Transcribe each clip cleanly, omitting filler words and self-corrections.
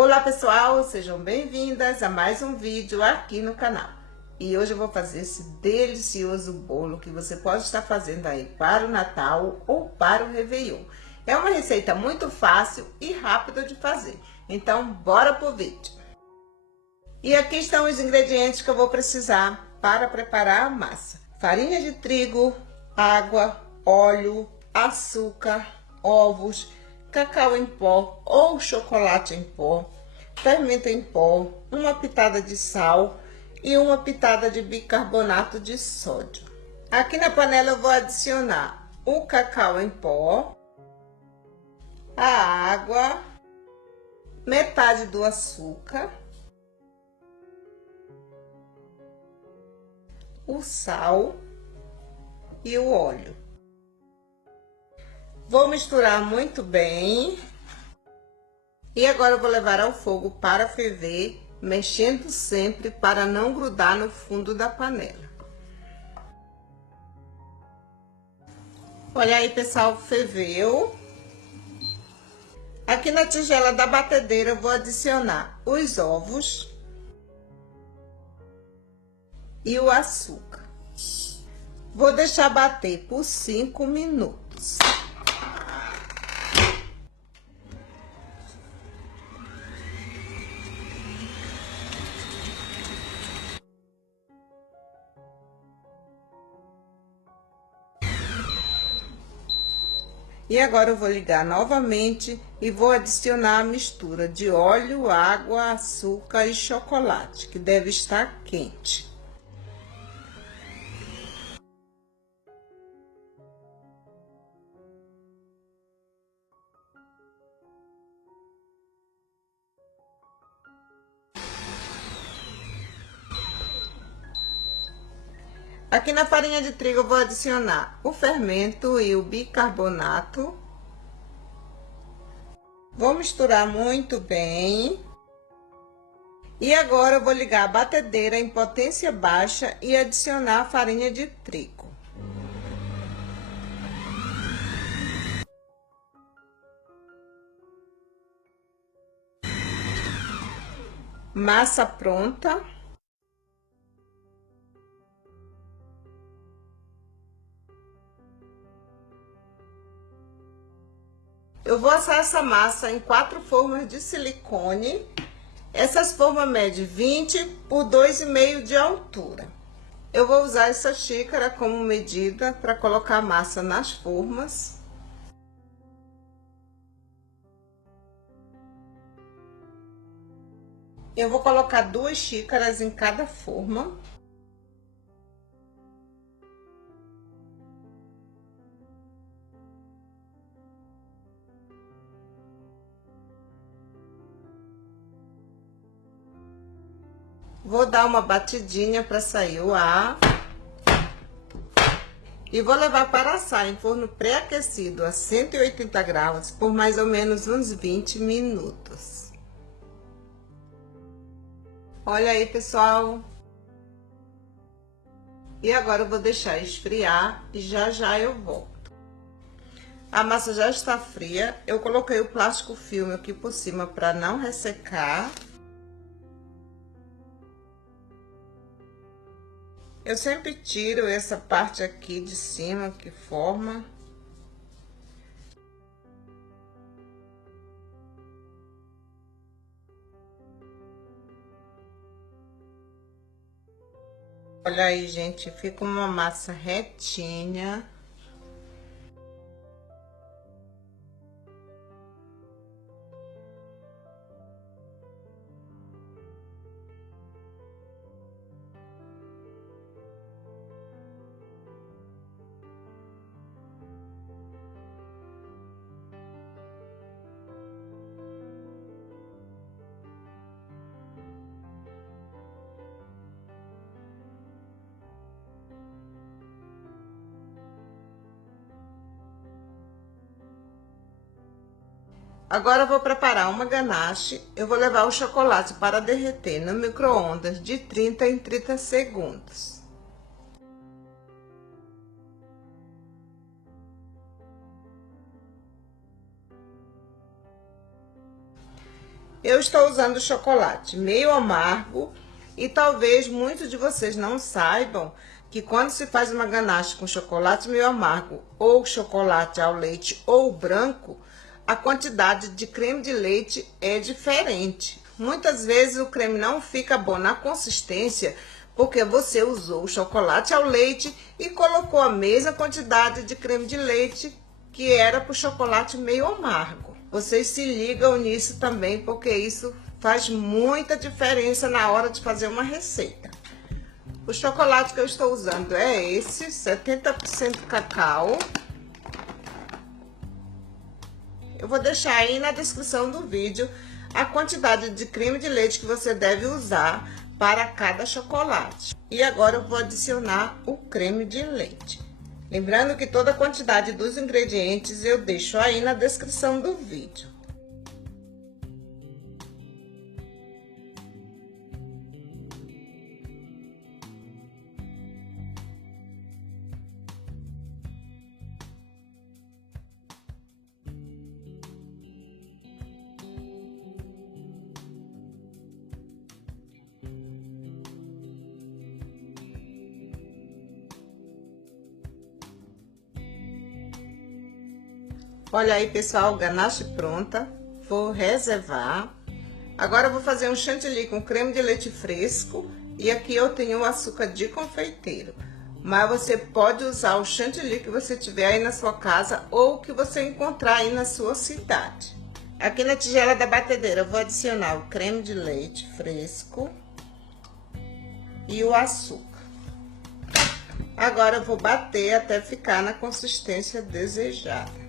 Olá pessoal, sejam bem-vindas a mais um vídeo aqui no canal. E hoje eu vou fazer esse delicioso bolo que você pode estar fazendo aí para o Natal ou para o Réveillon. É uma receita muito fácil e rápida de fazer, então bora pro vídeo. E aqui estão os ingredientes que eu vou precisar para preparar a massa: farinha de trigo, água, óleo, açúcar, ovos, cacau em pó ou chocolate em pó, fermento em pó, uma pitada de sal e uma pitada de bicarbonato de sódio. Aqui na panela eu vou adicionar o cacau em pó, a água, metade do açúcar, o sal e o óleo. Vou misturar muito bem. E agora eu vou levar ao fogo para ferver, mexendo sempre para não grudar no fundo da panela. Olha aí, pessoal, ferveu. Aqui na tigela da batedeira eu vou adicionar os ovos e o açúcar. Vou deixar bater por 5 minutos. E agora eu vou ligar novamente e vou adicionar a mistura de óleo, água, açúcar e chocolate, que deve estar quente. Aqui na farinha de trigo eu vou adicionar o fermento e o bicarbonato. Vou misturar muito bem. E agora eu vou ligar a batedeira em potência baixa e adicionar a farinha de trigo. Massa pronta. Eu vou assar essa massa em 4 formas de silicone. Essas formas medem 20 por 2,5 de altura. Eu vou usar essa xícara como medida para colocar a massa nas formas. Eu vou colocar 2 xícaras em cada forma. Vou dar uma batidinha para sair o ar. E vou levar para assar em forno pré-aquecido a 180 graus por mais ou menos uns 20 minutos. Olha aí, pessoal. E agora eu vou deixar esfriar e já já eu volto. A massa já está fria. Eu coloquei o plástico filme aqui por cima para não ressecar. Eu sempre tiro essa parte aqui de cima que forma. Olha aí, gente, fica uma massa retinha. Agora eu vou preparar uma ganache. Eu vou levar o chocolate para derreter no micro-ondas de 30 em 30 segundos. Eu estou usando chocolate meio amargo e talvez muitos de vocês não saibam que quando se faz uma ganache com chocolate meio amargo ou chocolate ao leite ou branco, a quantidade de creme de leite é diferente. Muitas vezes o creme não fica bom na consistência porque você usou o chocolate ao leite e colocou a mesma quantidade de creme de leite que era para o chocolate meio amargo. Vocês se ligam nisso também, porque isso faz muita diferença na hora de fazer uma receita. O chocolate que eu estou usando é esse, 70% cacau. Eu vou deixar aí na descrição do vídeo a quantidade de creme de leite que você deve usar para cada chocolate. E agora eu vou adicionar o creme de leite. Lembrando que toda a quantidade dos ingredientes eu deixo aí na descrição do vídeo. Olha aí, pessoal, ganache pronta. Vou reservar. Agora eu vou fazer um chantilly com creme de leite fresco. E aqui eu tenho o açúcar de confeiteiro. Mas você pode usar o chantilly que você tiver aí na sua casa ou que você encontrar aí na sua cidade. Aqui na tigela da batedeira eu vou adicionar o creme de leite fresco e o açúcar. Agora eu vou bater até ficar na consistência desejada.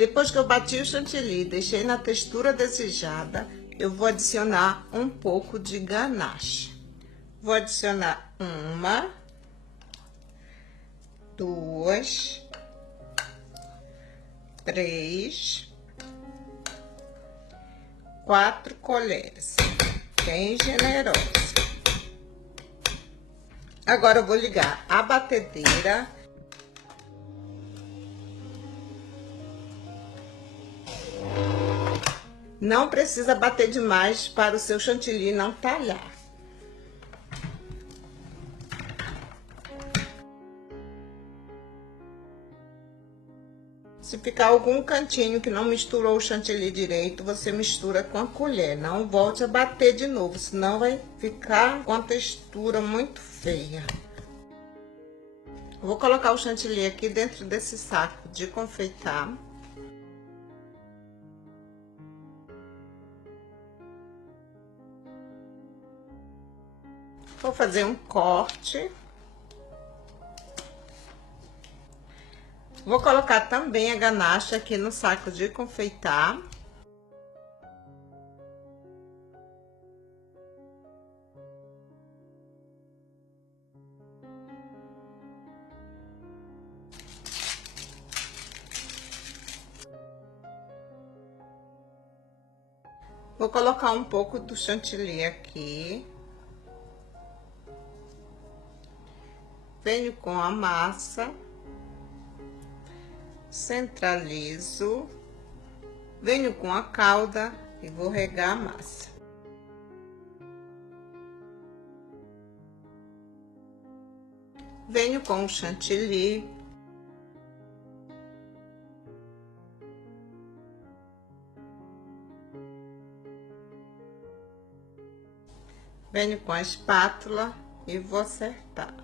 Depois que eu bati o chantilly e deixei na textura desejada, eu vou adicionar um pouco de ganache. Vou adicionar 1, 2, 3, 4 colheres, bem generosa. Agora eu vou ligar a batedeira. Não precisa bater demais para o seu chantilly não talhar. Se ficar algum cantinho que não misturou o chantilly direito, você mistura com a colher. Não volte a bater de novo, senão vai ficar com a textura muito feia. Vou colocar o chantilly aqui dentro desse saco de confeitar. Vou fazer um corte. Vou colocar também a ganache aqui no saco de confeitar. Vou colocar um pouco do chantilly aqui. Venho com a massa, centralizo, venho com a calda e vou regar a massa. Venho com o chantilly. Venho com a espátula e vou acertar.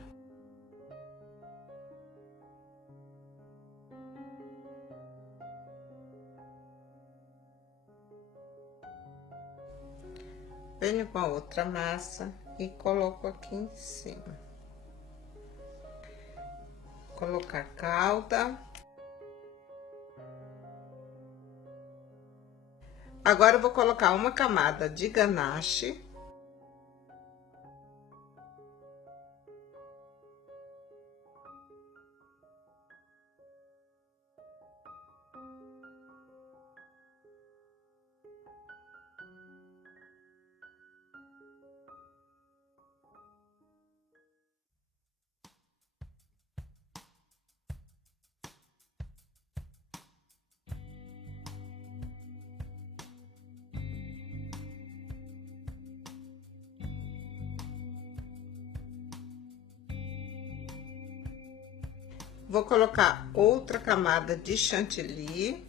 Venho com a outra massa e coloco aqui em cima. Colocar calda. Agora eu vou colocar uma camada de ganache. Vou colocar outra camada de chantilly.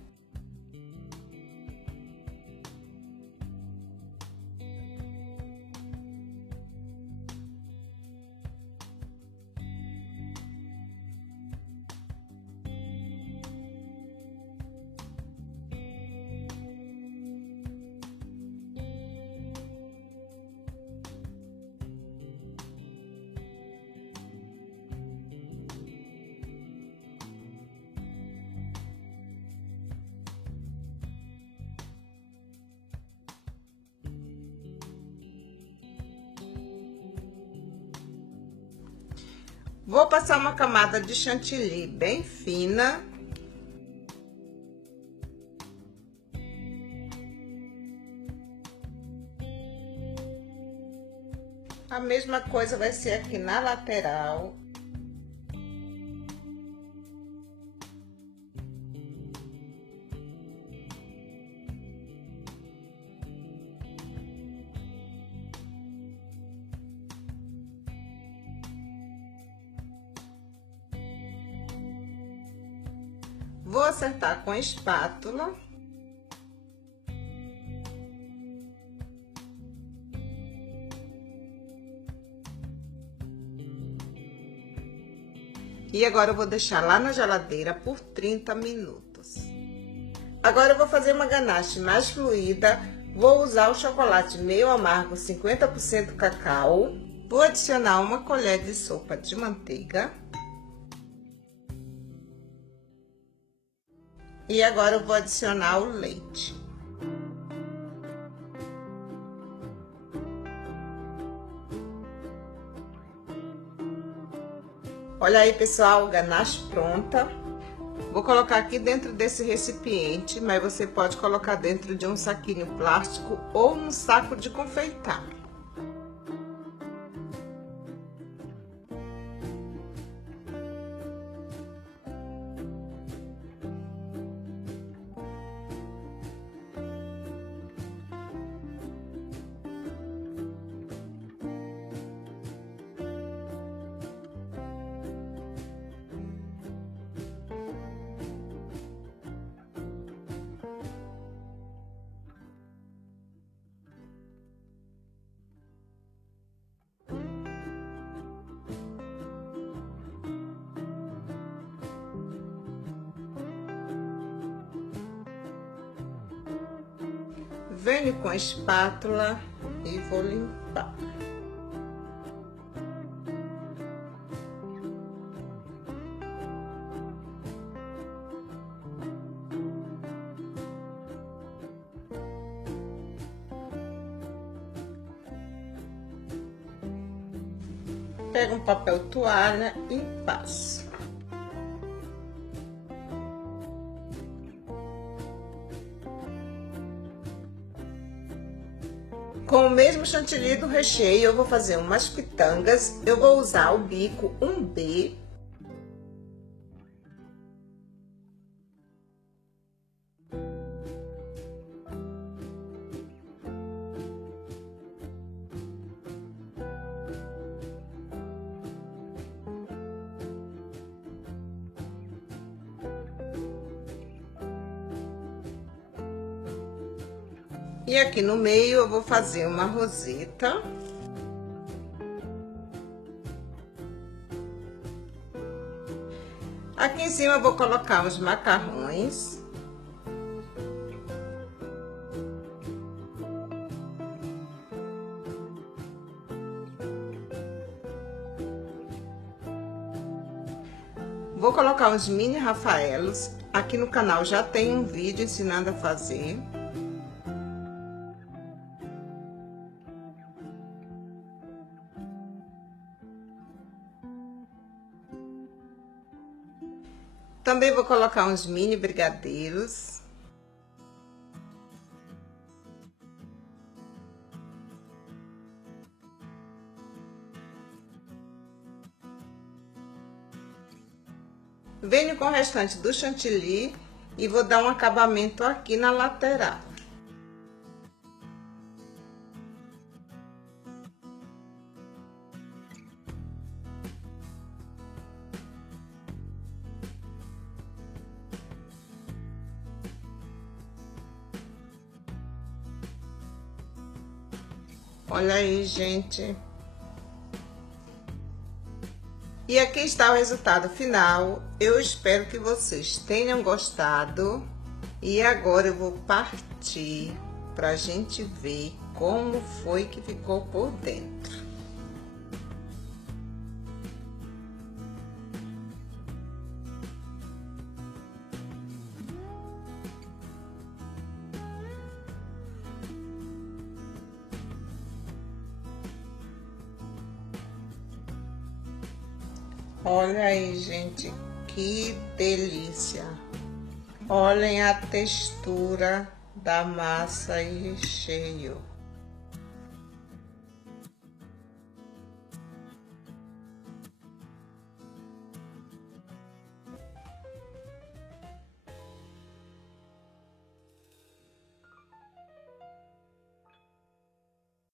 Vou passar uma camada de chantilly bem fina. A mesma coisa vai ser aqui na lateral. Vou acertar com a espátula. E agora eu vou deixar lá na geladeira por 30 minutos. Agora eu vou fazer uma ganache mais fluida. Vou usar o chocolate meio amargo 50% cacau. Vou adicionar uma colher de sopa de manteiga. E agora eu vou adicionar o leite. Olha aí, pessoal, ganache pronta. Vou colocar aqui dentro desse recipiente, mas você pode colocar dentro de um saquinho plástico ou um saco de confeitar. Venho com a espátula e vou limpar. Pego um papel toalha e passo. Com o mesmo chantilly do recheio, eu vou fazer umas pitangas. Eu vou usar o bico 1B. E aqui no meio eu vou fazer uma roseta. Aqui em cima eu vou colocar os macarrões. Vou colocar os mini rafaelos. Aqui no canal já tem um vídeo ensinando a fazer. Também vou colocar uns mini brigadeiros. Venho com o restante do chantilly e vou dar um acabamento aqui na lateral. Olha aí, gente. E aqui está o resultado final. Eu espero que vocês tenham gostado. E agora eu vou partir para a gente ver como foi que ficou por dentro. Olha aí, gente, que delícia! Olhem a textura da massa e recheio.